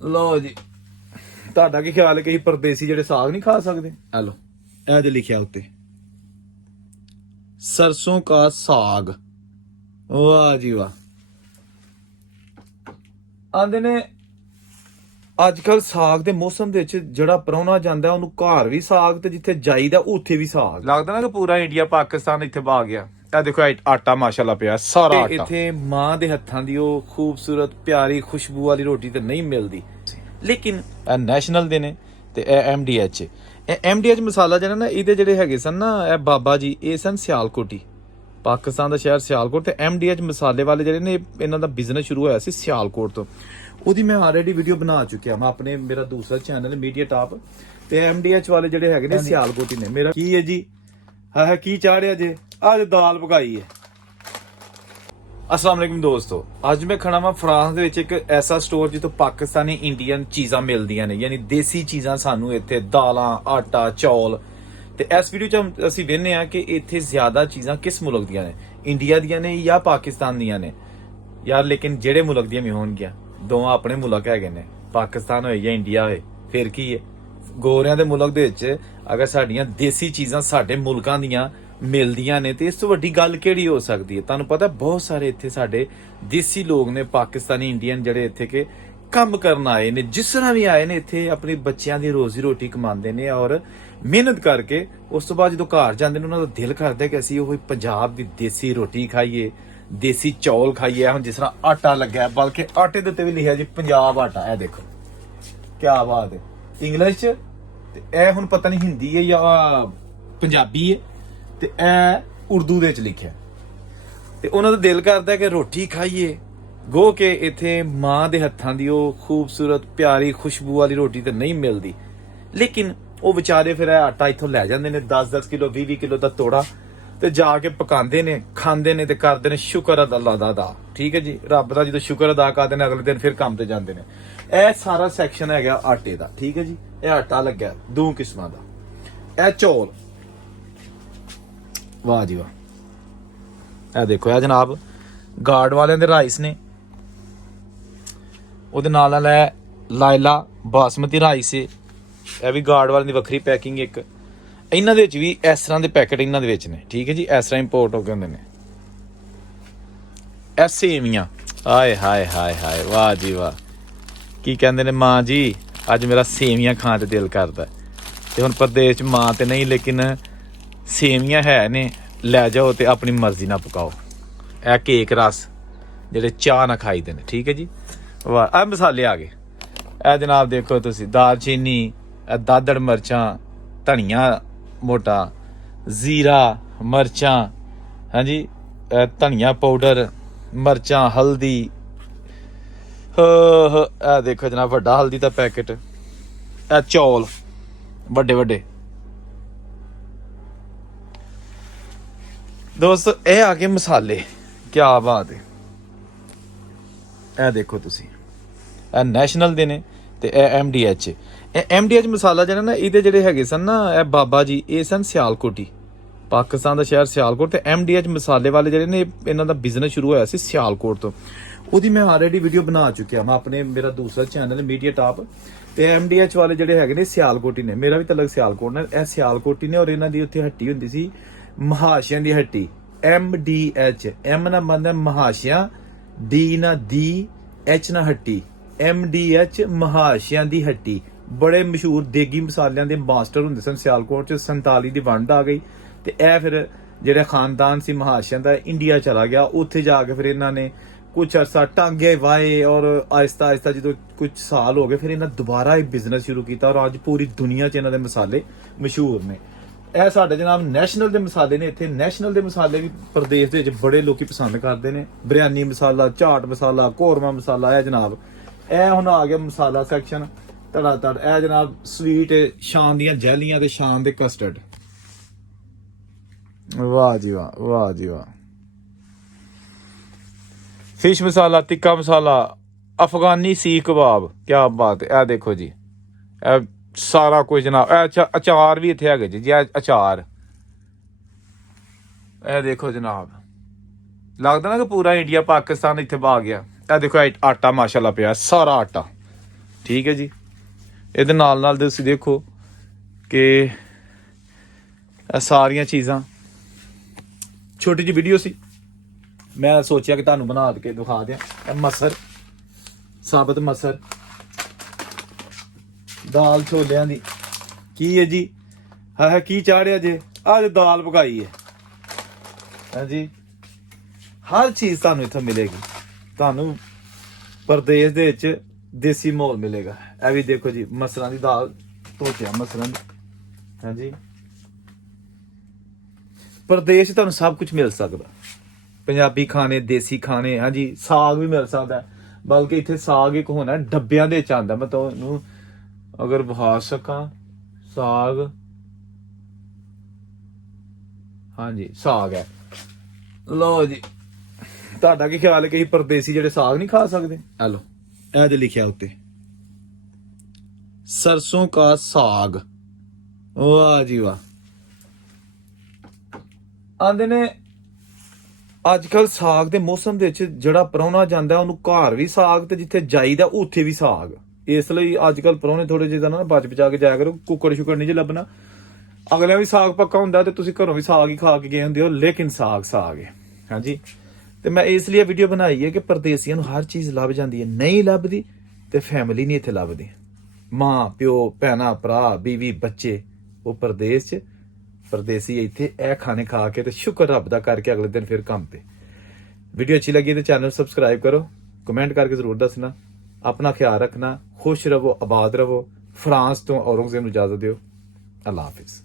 ਲਓ ਜੀ, ਤੁਹਾਡਾ ਕੀ ਖਿਆਲ ਹੈ ਕਿ ਅਸੀਂ ਪਰਦੇਸੀ ਜਿਹੜੇ ਸਾਗ ਨਹੀਂ ਖਾ ਸਕਦੇ? ਆ ਲਓ, ਇਹ ਤੇ ਲਿਖਿਆ ਉੱਤੇ ਸਰਸੋਂ ਕਾ ਸਾਗ। ਵਾਹ ਜੀ ਵਾਹ। ਆਂਦੇ ਨੇ ਅੱਜ ਕੱਲ ਸਾਗ ਦੇ ਮੌਸਮ ਦੇ ਵਿੱਚ ਜਿਹੜਾ ਪ੍ਰਾਹੁਣਾ ਜਾਂਦਾ ਉਹਨੂੰ ਘਰ ਵੀ ਸਾਗ ਤੇ ਜਿੱਥੇ ਜਾਈਦਾ ਉੱਥੇ ਵੀ ਸਾਗ। ਲੱਗਦਾ ਨਾ ਕਿ ਪੂਰਾ ਇੰਡੀਆ ਪਾਕਿਸਤਾਨ ਇੱਥੇ ਭਾ ਗਿਆ। ਇਹ ਦੇਖੋ ਆਟਾ ਮਾਸ਼ਾਅੱਲਾ ਪਿਆ ਸਾਰਾ ਆਟਾ। ਇੱਥੇ ਮਾਂ ਦੇ ਹੱਥਾਂ ਦੀ ਉਹ ਖੂਬਸੂਰਤ ਪਿਆਰੀ ਖੁਸ਼ਬੂ ਵਾਲੀ ਰੋਟੀ ਤੇ ਨਹੀਂ ਮਿਲਦੀ। ਲੇਕਿਨ ਇਹ ਨੈਸ਼ਨਲ ਦੇ ਨੇ ਤੇ ਇਹ MDH ਮਸਾਲਾ ਜਿਹੜਾ ਨਾ ਇਹਦੇ ਜਿਹੜੇ ਹੈਗੇ ਸਨ ਨਾ ਇਹ ਬਾਬਾ ਜੀ ਇਹ ਸਨ ਸਿਆਲਕੋਟੀ, ਪਾਕਿਸਤਾਨ ਦਾ ਸ਼ਹਿਰ ਸਿਆਲਕੋਟ। ਤੇ MDH ਮਸਾਲੇ ਵਾਲੇ ਜਿਹੜੇ ਨੇ ਇਹਨਾਂ ਦਾ ਬਿਜ਼ਨਸ ਸ਼ੁਰੂ ਹੋਇਆ ਸੀ ਸਿਆਲਕੋਟ ਤੋਂ। ਉਹਦੀ ਮੈਂ ਆਲਰੇਡੀ ਵੀਡੀਓ ਬਣਾ ਚੁੱਕਿਆ ਮੈਂ ਆਪਣੇ ਮੇਰਾ ਦੂਸਰਾ ਚੈਨਲ ਮੀਡੀਆ ਟਾਪ ਤੇ MDH ਵਾਲੇ ਜਿਹੜੇ ਹੈਗੇ ਨੇ ਸਿਆਲਕੋਟੀ ਨੇ। ਮੇਰਾ ਕੀ ਹੈ ਜੀ ਹੈ ਕੀ ਚਾੜਿਆ ਜੇ ਅੱਜ ਦਾਲ ਪਕਾਈ ਹੈ। अस्सलाम वालेकुम दोस्तों, ਅੱਜ ਮੈਂ ਖੜਾ ਵਾਂ ਫਰਾਂਸ ਦੇ ਵਿੱਚ ਇੱਕ ਐਸਾ ਸਟੋਰ ਜਿੱਥੋਂ ਪਾਕਿਸਤਾਨੀ ਇੰਡੀਅਨ ਚੀਜ਼ਾਂ ਮਿਲਦੀਆਂ ਨੇ, ਯਾਨੀ ਦੇਸੀ ਚੀਜ਼ਾਂ ਸਾਨੂੰ ਇੱਥੇ ਦਾਲਾਂ ਆਟਾ ਚੌਲ। ਤੇ ਇਸ ਵੀਡੀਓ 'ਚ ਅਸੀਂ ਵੇਖਨੇ ਆ ਕਿ ਇੱਥੇ ਜ਼ਿਆਦਾ ਚੀਜ਼ਾਂ ਕਿਸ ਮੁਲਕ ਦੀਆਂ ਨੇ, ਇੰਡੀਆ ਦੀਆਂ ਨੇ ਜਾਂ ਪਾਕਿਸਤਾਨ ਦੀਆਂ ਨੇ ਯਾਰ। ਲੇਕਿਨ ਜਿਹੜੇ ਮੁਲਕ ਦੀਆਂ ਵੀ ਹੋਣਗੀਆਂ ਦੋਵਾਂ ਆਪਣੇ ਮੁਲਕ ਹੈਗੇ ਨੇ, ਪਾਕਿਸਤਾਨ ਹੋਏ ਜਾਂ ਇੰਡੀਆ ਹੋਏ, ਫਿਰ ਕੀ ਹੈ। ਗੋਰਿਆਂ ਦੇ ਮੁਲਕ ਦੇ ਵਿੱਚ ਅਗਰ ਸਾਡੀਆਂ ਦੇਸੀ ਚੀਜ਼ਾਂ ਸਾਡੇ ਮੁਲਕਾਂ ਦੀਆਂ ਮਿਲਦੀਆਂ ਨੇ ਤੇ ਇਸ ਤੋਂ ਵੱਡੀ ਗੱਲ ਕਿਹੜੀ ਹੋ ਸਕਦੀ ਹੈ। ਤੁਹਾਨੂੰ ਪਤਾ ਬਹੁਤ ਸਾਰੇ ਇੱਥੇ ਸਾਡੇ ਦੇਸੀ ਲੋਕ ਨੇ ਪਾਕਿਸਤਾਨੀ ਇੰਡੀਅਨ ਜਿਹੜੇ ਇੱਥੇ ਕੇ ਕੰਮ ਕਰਨ ਆਏ ਨੇ, ਜਿਸ ਤਰ੍ਹਾਂ ਵੀ ਆਏ ਨੇ ਇੱਥੇ ਆਪਣੇ ਬੱਚਿਆਂ ਦੀ ਰੋਜ਼ੀ ਰੋਟੀ ਕਮਾਉਂਦੇ ਨੇ ਔਰ ਮਿਹਨਤ ਕਰਕੇ ਉਸ ਤੋਂ ਬਾਅਦ ਜਦੋਂ ਘਰ ਜਾਂਦੇ ਨੇ ਉਹਨਾਂ ਦਾ ਦਿਲ ਕਰਦਾ ਕਿ ਅਸੀਂ ਉਹ ਪੰਜਾਬ ਦੀ ਦੇਸੀ ਰੋਟੀ ਖਾਈਏ, ਦੇਸੀ ਚੌਲ ਖਾਈਏ। ਹੁਣ ਜਿਸ ਤਰ੍ਹਾਂ ਆਟਾ ਲੱਗਾ, ਬਲਕਿ ਆਟੇ ਦੇ ਉੱਤੇ ਵੀ ਲਿਖਿਆ ਜੀ ਪੰਜਾਬ ਆਟਾ। ਇਹ ਦੇਖੋ ਕੀ ਬਾਤ ਹੈ, ਇੰਗਲਿਸ਼ ਚ। ਤੇ ਇਹ ਹੁਣ ਪਤਾ ਨਹੀਂ ਹਿੰਦੀ ਹੈ ਜਾਂ ਪੰਜਾਬੀ ਹੈ ਤੇ ਇਹ ਉਰਦੂ ਦੇ ਵਿੱਚ ਲਿਖਿਆ। ਤੇ ਉਹਨਾਂ ਦਾ ਦਿਲ ਕਰਦਾ ਕਿ ਰੋਟੀ ਖਾਈਏ ਗੋ ਕੇ ਇੱਥੇ ਮਾਂ ਦੇ ਹੱਥਾਂ ਦੀ ਉਹ ਖੂਬਸੂਰਤ ਪਿਆਰੀ ਖੁਸ਼ਬੂ ਵਾਲੀ ਰੋਟੀ ਤੇ ਨਹੀਂ ਮਿਲਦੀ। ਲੇਕਿਨ ਉਹ ਵਿਚਾਰੇ ਫਿਰ ਇਹ ਆਟਾ ਇੱਥੋਂ ਲੈ ਜਾਂਦੇ ਨੇ 10-10 ਕਿਲੋ 20-20 ਕਿਲੋ ਦਾ ਤੋੜਾ ਤੇ ਜਾ ਕੇ ਪਕਾਉਂਦੇ ਨੇ, ਖਾਂਦੇ ਨੇ ਤੇ ਕਰਦੇ ਨੇ ਸ਼ੁਕਰ ਅੱਲਾਹ ਦਾ। ਠੀਕ ਹੈ ਜੀ, ਰੱਬ ਦਾ ਜਦੋਂ ਸ਼ੁਕਰ ਅਦਾ ਕਰਦੇ ਨੇ ਅਗਲੇ ਦਿਨ ਫਿਰ ਕੰਮ ਤੇ ਜਾਂਦੇ ਨੇ। ਇਹ ਸਾਰਾ ਸੈਕਸ਼ਨ ਹੈਗਾ ਆਟੇ ਦਾ। ਠੀਕ ਹੈ ਜੀ, ਇਹ ਆਟਾ ਲੱਗਾ ਦੋ ਕਿਸਮਾਂ ਦਾ। ਇਹ ਚੌਲ, ਵਾਹ ਜੀ ਵਾਹ। ਇਹ ਦੇਖੋ ਇਹ ਜਨਾਬ ਗਾਰਡ ਵਾਲਿਆਂ ਦੇ ਰਾਈਸ ਨੇ, ਉਹਦੇ ਨਾਲ ਨਾਲ ਇਹ ਲਾਇਲਾ ਬਾਸਮਤੀ ਰਾਈਸ ਹੈ। ਇਹ ਵੀ ਗਾਰਡ ਵਾਲਿਆਂ ਦੀ ਵੱਖਰੀ ਪੈਕਿੰਗ ਇੱਕ। ਇਹਨਾਂ ਦੇ ਵਿੱਚ ਵੀ ਇਸ ਤਰ੍ਹਾਂ ਦੇ ਪੈਕੇਟ ਇਹਨਾਂ ਦੇ ਵਿੱਚ ਨੇ। ਠੀਕ ਹੈ ਜੀ, ਇਸ ਤਰ੍ਹਾਂ ਇੰਪੋਰਟ ਹੋ ਕੇ ਹੁੰਦੇ ਨੇ। ਇਹ ਸੇਵੀਆਂ, ਹਾਏ ਹਾਏ ਹਾਏ ਹਾਏ, ਵਾਹ ਜੀ ਵਾਹ। ਕੀ ਕਹਿੰਦੇ ਨੇ ਮਾਂ ਜੀ ਅੱਜ ਮੇਰਾ ਸੇਵੀਆਂ ਖਾਣ ਤੇ ਦਿਲ ਕਰਦਾ। ਤੇ ਹੁਣ ਪ੍ਰਦੇਸ਼ ਚ ਮਾਂ ਤੇ ਨਹੀਂ ਲੇਕਿਨ ਸੇਵੀਆਂ ਹੈ ਨੇ, ਲੈ ਜਾਓ ਤੇ ਆਪਣੀ ਮਰਜ਼ੀ ਨਾਲ ਪਕਾਓ। ਇਹ ਕੇਕ ਰਸ ਜਿਹੜੇ ਚਾਹ ਨਾਲ ਖਾਈਦੇ ਨੇ। ਠੀਕ ਹੈ ਜੀ, ਵਾਹ। ਆਹ ਮਸਾਲੇ ਆ ਗਏ। ਇਹ ਜਨਾਬ ਦੇਖੋ ਤੁਸੀਂ ਦਾਲਚੀਨੀ, ਦਾਦੜ ਮਿਰਚਾਂ, ਧਨੀਆ ਮੋਟਾ, ਜ਼ੀਰਾ ਮਿਰਚਾਂ, ਹਾਂਜੀ ਧਨੀਆ ਪਾਊਡਰ, ਮਿਰਚਾਂ, ਹਲਦੀ। ਇਹ ਦੇਖੋ ਜਨਾਬ ਵੱਡਾ ਹਲਦੀ ਦਾ ਪੈਕੇਟ। ਇਹ ਚੌਲ ਵੱਡੇ ਵੱਡੇ। ਦੋਸਤੋ ਇਹ ਆ ਗਏ ਮਸਾਲੇ, ਕੀ ਬਾਤ ਹੈ। ਇਹ ਦੇਖੋ ਤੁਸੀਂ ਇਹ ਨੈਸ਼ਨਲ ਦੇ ਨੇ ਤੇ ਇਹ MDH ਮਸਾਲਾ ਜਿਹੜਾ ਨਾ ਇਹਦੇ ਜਿਹੜੇ ਹੈਗੇ ਸਨ ਨਾ ਇਹ ਬਾਬਾ ਜੀ ਇਹ ਸਨ ਸਿਆਲਕੋਟੀ, ਪਾਕਿਸਤਾਨ ਦਾ ਸ਼ਹਿਰ ਸਿਆਲਕੋਟ। ਤੇ MDH ਮਸਾਲੇ ਵਾਲੇ ਜਿਹੜੇ ਨੇ ਇਹਨਾਂ ਦਾ ਬਿਜ਼ਨਸ ਸ਼ੁਰੂ ਹੋਇਆ ਸੀ ਸਿਆਲਕੋਟ ਤੋਂ। ਉਹਦੀ ਮੈਂ ਆਲਰੇਡੀ ਵੀਡੀਓ ਬਣਾ ਚੁੱਕਿਆ ਮੈਂ ਆਪਣੇ ਮੇਰਾ ਦੂਸਰਾ ਚੈਨਲ ਮੀਡੀਆ ਟਾਪ। ਤੇ MDH ਵਾਲੇ ਜਿਹੜੇ ਹੈਗੇ ਨੇ ਸਿਆਲਕੋਟੀ ਨੇ, ਮੇਰਾ ਵੀ ਤਲਕ ਸਿਆਲਕੋਟ ਨਾਲ। ਇਹ ਸਿਆਲਕੋਟੀ ਨੇ ਔਰ ਇਹਨਾਂ ਦੀ ਉੱਥੇ ਹੱਟੀ ਹੁੰਦੀ ਸੀ ਮਹਾਸ਼ਿਆਂ ਦੀ ਹੱਟੀ। MDH, M ਨਾ ਬੰਦਾ ਮਹਾਸ਼ਿਆਂ, D ਨਾ ਦੀ, H ਨਾ ਹੱਟੀ। MDH ਮਹਾਸ਼ਿਆਂ ਦੀ ਹੱਟੀ। ਬੜੇ ਮਸ਼ਹੂਰ ਦੇਗੀ ਮਸਾਲਿਆਂ ਦੇ ਮਾਸਟਰ ਹੁੰਦੇ ਸਨ ਸਿਆਲਕੋਟ ਚ। 47 ਦੀ ਵੰਡ ਆ ਗਈ ਤੇ ਇਹ ਫਿਰ ਜਿਹੜਾ ਖਾਨਦਾਨ ਸੀ ਮਹਾਸ਼ਿਆਂ ਦਾ ਇੰਡੀਆ ਚਲਾ ਗਿਆ। ਉੱਥੇ ਜਾ ਕੇ ਫਿਰ ਇਹਨਾਂ ਨੇ ਕੁਛ ਅਰਸਾ ਟਾਂਗੇ ਵਾਏ ਔਰ ਆਹਿਸਤਾ ਆਹਿਸਤਾ ਜਦੋਂ ਕੁਝ ਸਾਲ ਹੋ ਗਏ ਫਿਰ ਇਹਨਾਂ ਦੁਬਾਰਾ ਇਹ ਬਿਜ਼ਨਸ ਸ਼ੁਰੂ ਕੀਤਾ ਔਰ ਅੱਜ ਪੂਰੀ ਦੁਨੀਆ 'ਚ ਇਹਨਾਂ ਦੇ ਮਸਾਲੇ ਮਸ਼ਹੂਰ ਨੇ। ਇਹ ਸਾਡੇ ਜਨਾਬ ਨੈਸ਼ਨਲ ਦੇ ਮਸਾਲੇ ਨੇ। ਇੱਥੇ ਨੈਸ਼ਨਲ ਦੇ ਮਸਾਲੇ ਵੀ ਪ੍ਰਦੇਸ਼ ਦੇ ਵਿੱਚ ਬੜੇ ਲੋਕੀ ਪਸੰਦ ਕਰਦੇ ਨੇ। ਬਿਰਿਆਨੀ ਮਸਾਲਾ, ਚਾਟ ਮਸਾਲਾ, ਕੋਰਮਾ ਮਸਾਲਾ। ਇਹ ਜਨਾਬ ਇਹ ਹੁਣ ਆ ਗਿਆ ਮਸਾਲਾ ਸੈਕਸ਼ਨ ਧੜਾ ਧੜ। ਇਹ ਜਨਾਬ ਸਵੀਟ ਸ਼ਾਨ ਦੀਆਂ ਜੈਲੀਆਂ ਤੇ ਸ਼ਾਨ ਦੇ ਕਸਟਰਡ। ਵਾਹ ਜੀ ਵਾਹ, ਵਾਹ ਜੀ ਵਾਹ। ਫਿਸ਼ ਮਸਾਲਾ, ਟਿੱਕਾ ਮਸਾਲਾ, ਅਫਗਾਨੀ ਸੀਖ ਕਬਾਬ, ਕੀ ਬਾਤ ਹੈ। ਇਹ ਦੇਖੋ ਜੀ ਇਹ ਸਾਰਾ ਕੁਝ ਜਨਾਬ। ਇਹ ਅਚਾਰ ਵੀ ਇੱਥੇ ਹੈਗੇ ਜੀ ਅਚਾਰ। ਇਹ ਦੇਖੋ ਜਨਾਬ ਲੱਗਦਾ ਨਾ ਕਿ ਪੂਰਾ ਇੰਡੀਆ ਪਾਕਿਸਤਾਨ ਇੱਥੇ ਭਾ ਗਿਆ। ਇਹ ਦੇਖੋ ਆਟਾ ਮਾਸ਼ਾਅੱਲਾ ਪਿਆ ਸਾਰਾ ਆਟਾ। ਠੀਕ ਹੈ ਜੀ। ਇਹਦੇ ਨਾਲ ਤੁਸੀਂ ਦੇਖੋ ਕਿ ਇਹ ਸਾਰੀਆਂ ਚੀਜ਼ਾਂ, ਛੋਟੀ ਜਿਹੀ ਵੀਡੀਓ ਸੀ, ਮੈਂ ਸੋਚਿਆ ਕਿ ਤੁਹਾਨੂੰ ਬਣਾ ਕੇ ਦਿਖਾ ਦਿਆਂ। ਇਹ ਮਸਰ, ਸਾਬਤ ਮਸਰ, ਦਾਲ ਛੋਲਿਆਂ ਦੀ। ਕੀ ਹੈ ਜੀ? ਹਾਂ ਕੀ ਚਾੜਿਆ ਜੇ? ਆਹ ਜੇ ਦਾਲ ਪਕਾਈ ਹੈ ਹਾਂਜੀ। ਹਰ ਚੀਜ਼ ਤੁਹਾਨੂੰ ਇੱਥੋਂ ਮਿਲੇਗੀ। ਤੁਹਾਨੂੰ ਪ੍ਰਦੇਸ਼ ਦੇ ਵਿੱਚ ਦੇਸੀ ਮਾਹੌਲ ਮਿਲੇਗਾ। ਇਹ ਵੀ ਦੇਖੋ ਜੀ, ਮਸਰਾਂ ਦੀ ਦਾਲ ਧੋਤਿਆ ਮਸਰਾਂ ਦੀ ਹਾਂਜੀ। ਪ੍ਰਦੇਸ਼ ਤੁਹਾਨੂੰ ਸਭ ਕੁਝ ਮਿਲ ਸਕਦਾ, ਪੰਜਾਬੀ ਖਾਣੇ, ਦੇਸੀ ਖਾਣੇ ਹਾਂਜੀ। ਸਾਗ ਵੀ ਮਿਲ ਸਕਦਾ, ਬਲਕਿ ਇੱਥੇ ਸਾਗ ਇੱਕ ਹੋਣਾ ਡੱਬਿਆਂ ਦੇ ਵਿੱਚ ਆਉਂਦਾ। ਮੈਂ ਤੁਹਾਨੂੰ ਅਗਰ ਵਿਖਾ ਸਕਾਂ ਸਾਗ, ਹਾਂਜੀ ਸਾਗ ਹੈ। ਲਓ ਜੀ, ਤੁਹਾਡਾ ਕੀ ਖਿਆਲ ਹੈ ਕਿ ਪਰਦੇਸੀ ਜਿਹੜੇ ਸਾਗ ਨਹੀਂ ਖਾ ਸਕਦੇ? ਹਲੋ, ਇਹ ਜੇ ਲਿਖਿਆ ਉੱਤੇ ਸਰਸੋਂ ਕਾ ਸਾਗ। ਵਾਹ ਜੀ ਵਾਹ। ਆਂਦੇ ਨੇ ਅੱਜ ਕੱਲ ਸਾਗ ਦੇ ਮੌਸਮ ਦੇ ਵਿੱਚ ਜਿਹੜਾ ਪ੍ਰਾਹੁਣਾ ਜਾਂਦਾ ਉਹਨੂੰ ਘਰ ਵੀ ਸਾਗ, ਤੇ ਜਿੱਥੇ ਜਾਈਦਾ ਉੱਥੇ ਵੀ ਸਾਗ। ਇਸ ਲਈ ਅੱਜ ਕੱਲ ਪ੍ਰਾਹੁਣੇ ਥੋੜੇ ਜਿਹੇ ਨਾ ਬਚ ਬਚਾ ਕੇ ਜਾਇਆ ਕਰੋ। ਕੁੱਕੜ ਸ਼ੁਕੜ ਨਹੀਂ ਜੇ ਲੱਭਣਾ। ਅਗਲਿਆਂ ਵੀ ਸਾਗ ਪੱਕਾ ਹੁੰਦਾ ਤੇ ਤੁਸੀਂ ਘਰੋਂ ਵੀ ਸਾਗ ਹੀ ਖਾ ਕੇ ਗਏ ਹੁੰਦੇ ਹੋ, ਲੇਕਿਨ ਸਾਗ ਹੈ ਹਾਂਜੀ। ਤੇ ਮੈਂ ਇਸ ਲਈ ਵੀਡੀਓ ਬਣਾਈ ਹੈ ਕਿ ਪਰਦੇਸੀਆਂ ਨੂੰ ਹਰ ਚੀਜ਼ ਲੱਭ ਜਾਂਦੀ ਹੈ। ਨਹੀਂ ਲੱਭਦੀ ਤੇ ਫੈਮਿਲੀ ਨਹੀਂ ਇੱਥੇ ਲੱਭਦੀ। ਮਾਂ ਪਿਓ, ਭੈਣਾਂ ਭਰਾ, ਬੀਵੀ, ਬੱਚੇ, ਉਹ ਪਰਦੇਸ 'ਚ, ਪਰਦੇਸੀ ਇੱਥੇ ਇਹ ਖਾਣੇ ਖਾ ਕੇ ਤੇ ਸ਼ੁਕਰ ਰੱਬ ਦਾ ਕਰਕੇ ਅਗਲੇ ਦਿਨ ਫਿਰ ਕੰਮ ਤੇ। ਵੀਡੀਓ ਅੱਛੀ ਲੱਗੀ ਤੇ ਚੈਨਲ ਸਬਸਕ੍ਰਾਈਬ ਕਰੋ, ਕਮੈਂਟ ਕਰਕੇ ਜ਼ਰੂਰ ਦੱਸਣਾ। ਆਪਣਾ ਖਿਆਲ ਰੱਖਣਾ, ਖੁਸ਼ ਰਹੋ, ਆਬਾਦ ਰਹੋ। ਫਰਾਂਸ ਤੋਂ ਔਰੰਗਜ਼ੇਬ ਨੂੰ ਇਜਾਜ਼ਤ ਦਿਓ। ਅੱਲਾ ਹਾਫਿਜ਼।